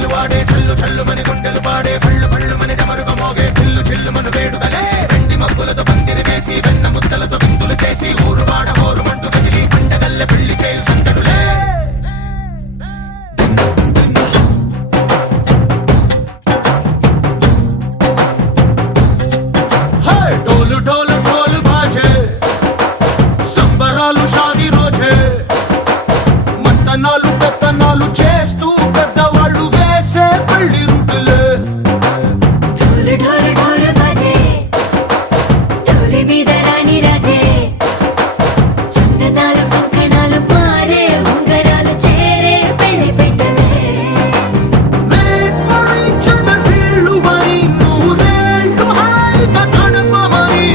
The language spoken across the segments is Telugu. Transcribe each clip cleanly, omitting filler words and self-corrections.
గజ్జలు వాడే చల్లు చల్లు మని గుండెలు పాడే పళ్ళు పళ్ళు మని డమరుగ మోగే చిల్లు చిల్లు మను వేడుదలే వెండి మబ్బులతో పందిరి వేసి వెన్న ముద్దలతో విందులు చేసి ఊరు వాడ ఊరు మంటు కదిలి పండగల్ల పెళ్లి చేయు సందడులే డోలు డోలు ఢోలు బాజే సంబరాలు షాదీ రోజే మంతనాలు పెత్తనాలు చేస్తూ పెద్దవాళ్ళు వేసే పెళ్లి రూటులే ఢోలు ఢోలు ఢోలు బాజే ఢోలి మీద రాణి రాజే చందనాలు కంకణాలు మారే ఉంగరాలు చేరే పెళ్లి పెట్టలే వీళ్ళు మరి నూరేళ్ళు హాయిగా గడపమని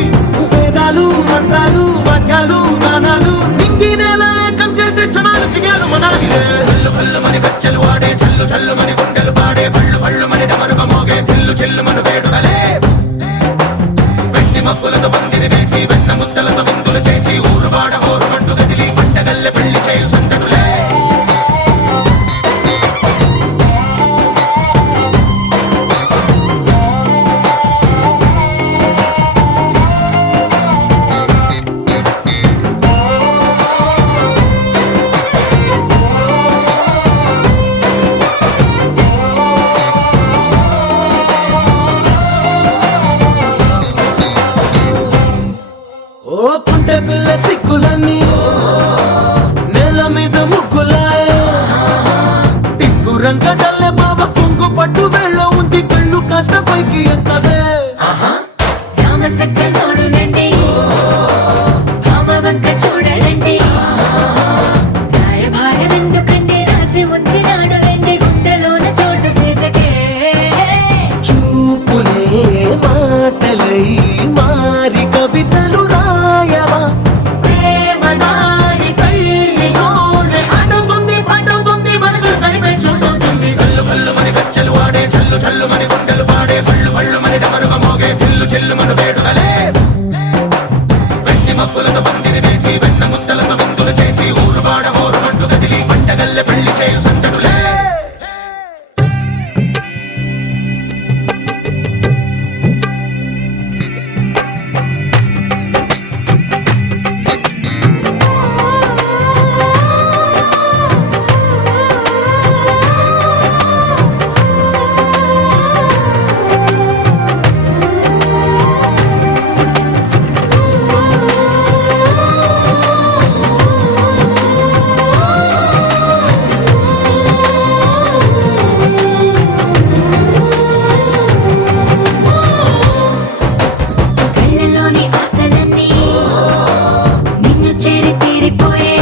వేదాలు మంత్రాలు వాక్యాలు గానాలు నింగి నేల ఏకం చేసే క్షణాలు చిగాలు మనాలిలే చల్లు పళ్ళు మని గజ్జలు వాడే చల్లు చల్లు మని గుండెలు పాడే పళ్ళు పళ్ళు మని డమరుగ మోగే చిల్లు చిల్లు మను వేడుదలే వెండి మబ్బులతో పందిరి వేసి వెన్న ముద్దలతో విందులు చేసి ఊరు వాడ ఊరు మంటు కదిలి పండగల్ల పెళ్లి చేయు సందడులే ఓ పుంటె పిల్ల సిక్కులన్నీ నేల మీద ముగ్గులాయ టిక్కు రంగడల్లే బాబ కొంగు పట్టు వెళ్ళ ఉంది కళ్ళు కాస్త పైకి ఎత్తదే రామ సక్క నోడులండి రామ వంక చూడలండి రాయభారం ఎందుకండి రాసి ఉంచినాడు వెండి గుండెలోన చోటు సీతకే చూపులే మాటలై మారి కవితలు రాయవా ప్రేమ దారి పెళ్లిలోనే అడుగుంది పడుతుంది మనసు కలిపే చూడుతుంది కళ్ళు కళ్ళు మని గజ్జలు వాడే చల్లు చల్లు మని గుండెలు పాడే పళ్ళు పళ్ళు మని డమరుగ మోగే చిల్లు చిల్లు మను వేడుదలే వెండి మబ్బులతో పందిరి వేసి వెన్న ముద్దలతో విందులు చేసి ఊరు వాడ ఊరు మంటు కదిలి పండగల్ల పెళ్లి చేయు సందడులే కళ్ళలోని ఆశలన్నీ నిన్ను చేరి తీరిపోయే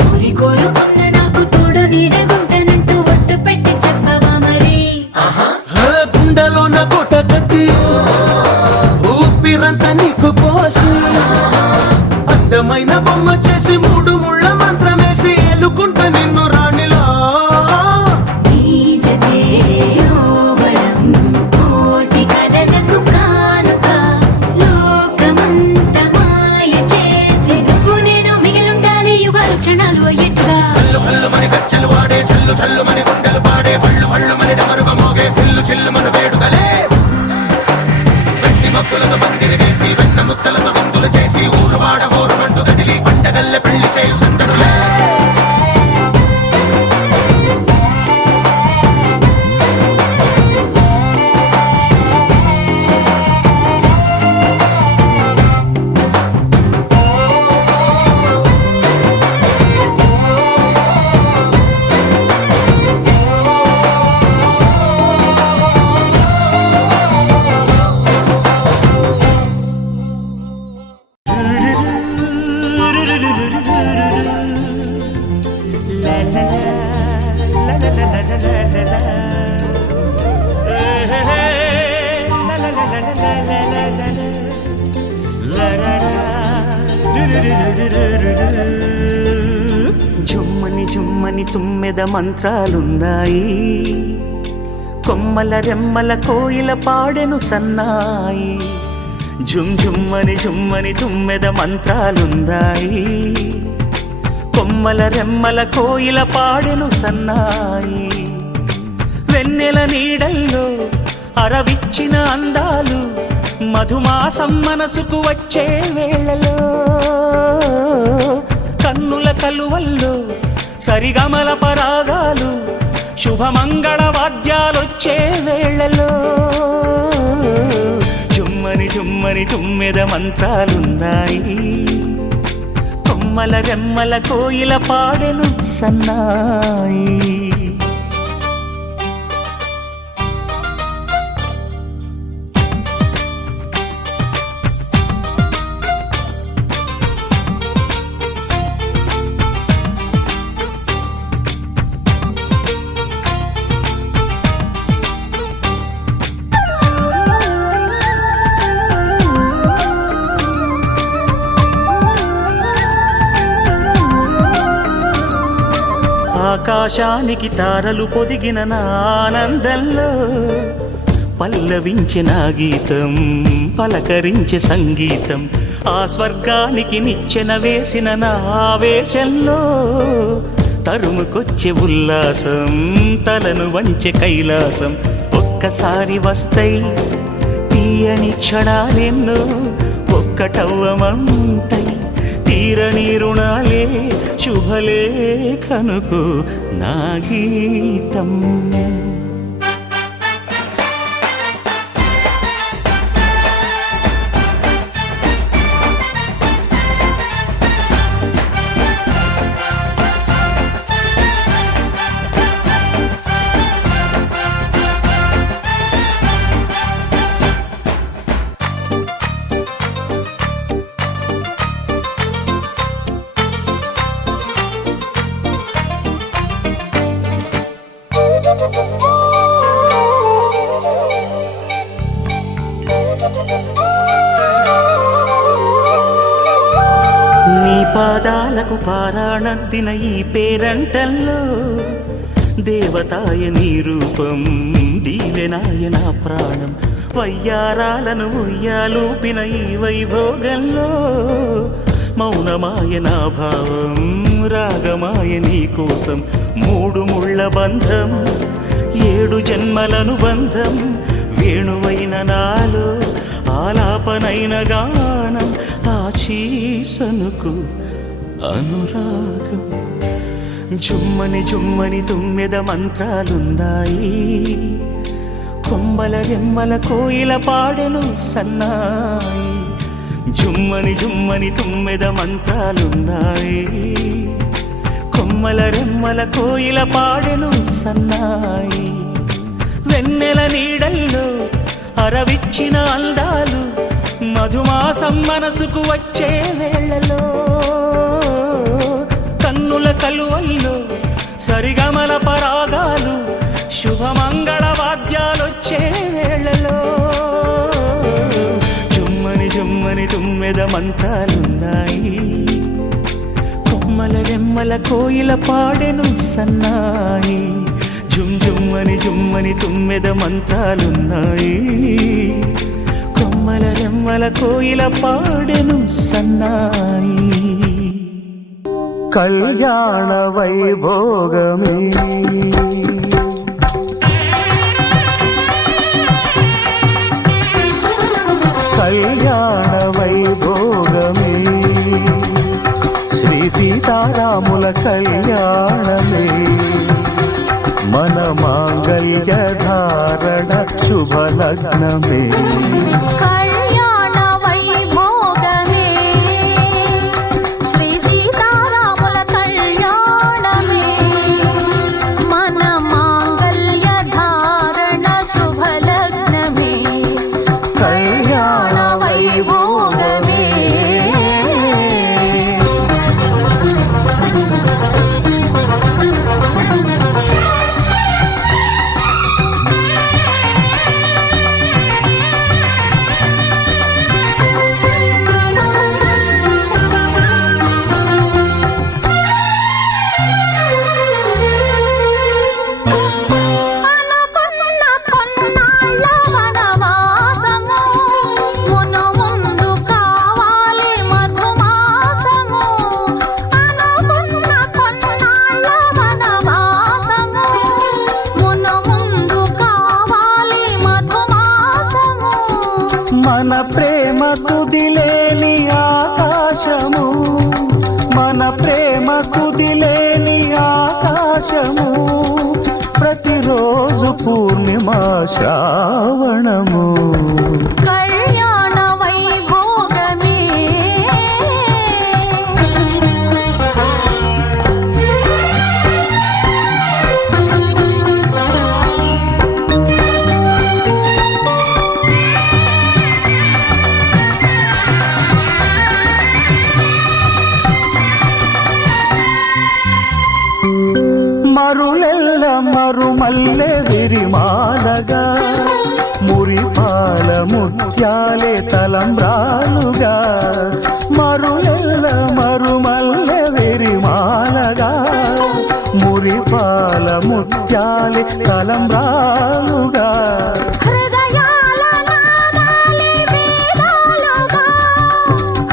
కోరి కోరుకున్న నాకు తోడు నీడగుంటానంటూ ఒట్టు పెట్టి చెప్పవా మరి గుండెలోన కోట కట్టి ఊపిరంతా నీకు పోసి అందమైన బొమ్మ చేసి మూడు ముళ్ళ మంత్రమేసి ఎలుకుంటా నిన్ను రాణిలా నీజతే యోవరం కోటి కలలకు కానుక లోకమంత మాయ చేసి నువ్వు నేను మిగిలుండాలి యుగాలు క్షణాలు అయ్యేట్టుగా కళ్ళు కళ్ళు మని గజ్జలు వాడే చల్లు చల్లు మని గుండెలు పాడే పళ్ళు పళ్ళు మని డమరుగ మోగే చిల్లు చిల్లు మను వేడుదలే వెండి మబ్బులతో పందిరి వేసి వెన్న ముద్దలతో విందులు చేసి ఊరు వాడ ఊరు మంటు కదిలి పండగల్ల పెళ్లి చేయు సందడులే జుమ్మని జుమ్మని తుమ్మెద మంత్రాలున్నాయి, కొమ్మల రెమ్మల కోయిల పాడెను సన్నాయి. జుమ్ జుమ్మని జుమ్మని తుమ్మెద మంత్రాలున్నాయి, కొమ్మల రెమ్మల కోయిల పాడెను సన్నాయి. వెన్నెల నీడల్లో అరవిచ్చిన అందాలు మధుమాసం మనసుకు వచ్చే వేళలో కన్నుల కలువల్లో సరిగమల పరాగాలు శుభమంగళ వాద్యాలొచ్చే వేళలో జుమ్మని జుమ్మని తుమ్మెద మంత్రాలున్నాయి కొమ్మల రెమ్మల కోయిల పాడెను సన్నాయి ఆకాశానికి తారలు పొదిగిన నా ఆనందంలో పల్లవించిన గీతం పలకరించే సంగీతం ఆ స్వర్గానికి నిచ్చెన వేసిన నా ఆవేశంలో తరుముకొచ్చే ఉల్లాసం తలను వంచె కైలాసం ఒక్కసారి వస్తాయి తీయని క్షణాలెన్నో ఒక్కటవ్వమంటాయి తీరని రుణాలే శుభలేఖనుకు నా గీతం నీ పాదాలకు పారాణద్దిన ఈ పేరంటల్లో దేవతాయ నీ రూపం దీవెనాయ నా ప్రాణం వయ్యారాలను ఉయ్యాలూపిన ఈ వైభోగంలో మౌనమాయ నా భావం రాగమాయ నీ కోసం మూడు ముళ్ళ బంధం 7 జన్మలను బంధం వేణువైన నాలో ఆలాపనైన గానం ఆశీసనుకు అనురాగం జుమ్మని జుమ్మని తుమ్మెద మంత్రాలున్నాయి కొమ్మల రెమ్మల కోయిల పాడెను సన్నాయి జుమ్మని జుమ్మని తుమ్మెద మంత్రాలున్నాయి కొమ్మల రెమ్మల కోయిల పాడెను సన్నాయి వెన్నెల నీడల్లో అరవిచ్చిన అందాలు మధుమాసం మనసుకు వచ్చే వేళలో కన్నుల కలువల్లో సరిగమల పరాగాలు శుభమంగళ వాద్యాలొచ్చే వేళలో జుమ్మని జుమ్మని తుమ్మెద మంత్రాలున్నాయి కొమ్మల రెమ్మల కోయిల పాడెను సన్నాయి జుమ్ జుమ్మని జుమ్మని తుమ్మెద మంత్రాలున్నాయి కొమ్మల రెమ్మల కోయిల పాడెను సన్నాయి కళ్యాణ వైభోగమే కళ్యాణ వైభోగమే శ్రీ సీతారాముల కళ్యాణమే మన మాంగళ్య ధారణ శుభలగ్నమే కళ్యాణ వైభోగమే శ్రీ సీతారాముల కళ్యాణమే మన మాంగళ్య ధారణ శుభలగ్నమే కళ్యాణ వైభోగమే ప్రేమ కుదిలేని ఆకాశము ప్రతిరోజు పూర్ణిమ శ్రావణము కళ్యాణ వైభోగమే మరులెల్ల మరుమల్లె విరిమాలగా మురిపాల ముత్యాలే తలంబ్రాలుగా మరులెల్ల మరుమల్లె విరిమాలగా మురిపాల ముత్యాలే తలంబ్రాలుగా హృదయాల నాదాలే వేదాలుగా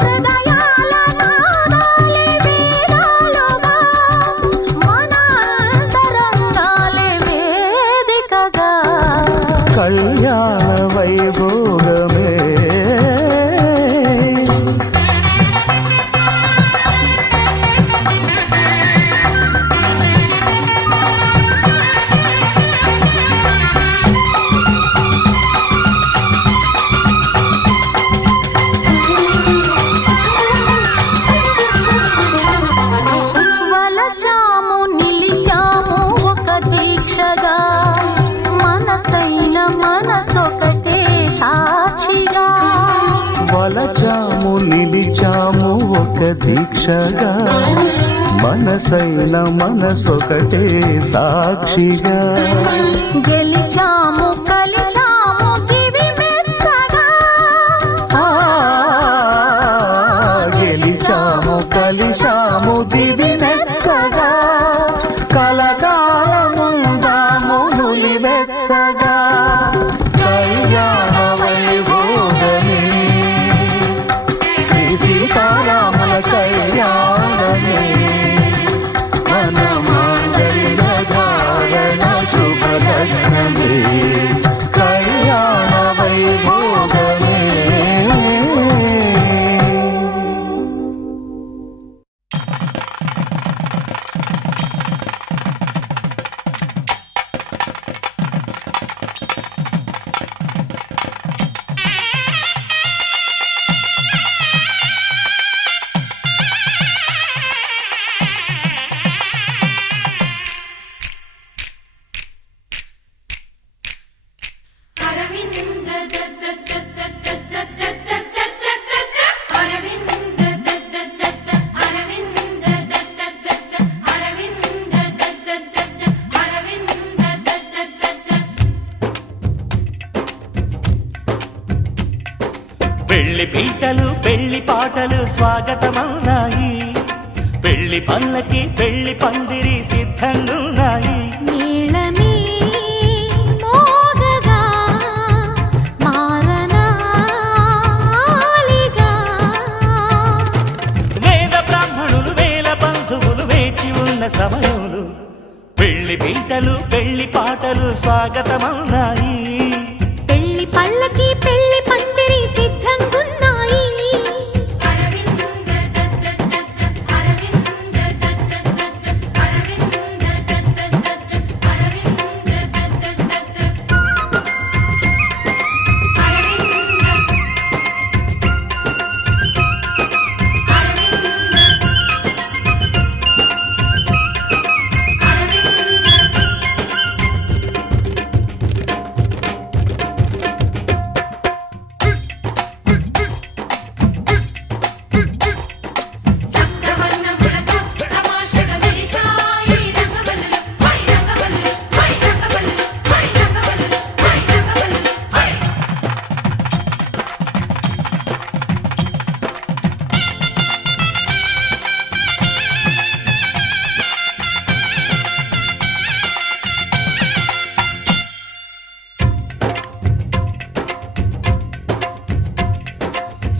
హృదయాల నాదాలే వేదాలుగా మన అంతరంగాలే వేదికగా కళ్యాణ వైభోగమే వలచాము నిలిచాము ఒక దీక్షగా మనసైన మనసొకటే సాక్షిగా వలచాము నిలిచాము ఒక దీక్షగా మనసైన మనసొకటే సాక్షిగా గెలిచాము కలిచాము దివి మెచ్చగా ఆ, గెలిచాము కలిశాము దివి మెచ్చగా కలకాలముందాము నులివెచ్చగా కళ్యాణ వైభోగమే శ్రీ సీతారాముల కళ్యాణమే మన మాంగళ్య ధారణ శుభలగ్నమే కళ్యాణ వైభోగమే పెళ్లి పీటలు పెళ్లి పాటలు స్వాగతమన్నాయి పెళ్లి పల్లకి పెళ్లి పందిరి సిద్ధంగున్నాయి నీళమే మోగగా మారనాలిగా వేద బ్రాహ్మణులు వేల బంధువులు వేచి ఉన్న సమయంలో పెళ్లి పీటలు పెళ్లి పాటలు స్వాగతమన్నాయి పెళ్లి పల్లకి పెళ్లి పందిరి సిద్ధంగున్నాయి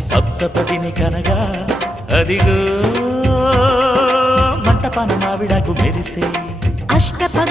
సప్తపదిని కనగా అదిగో మంటపాన మావిడాకు మెరిసే అష్టపద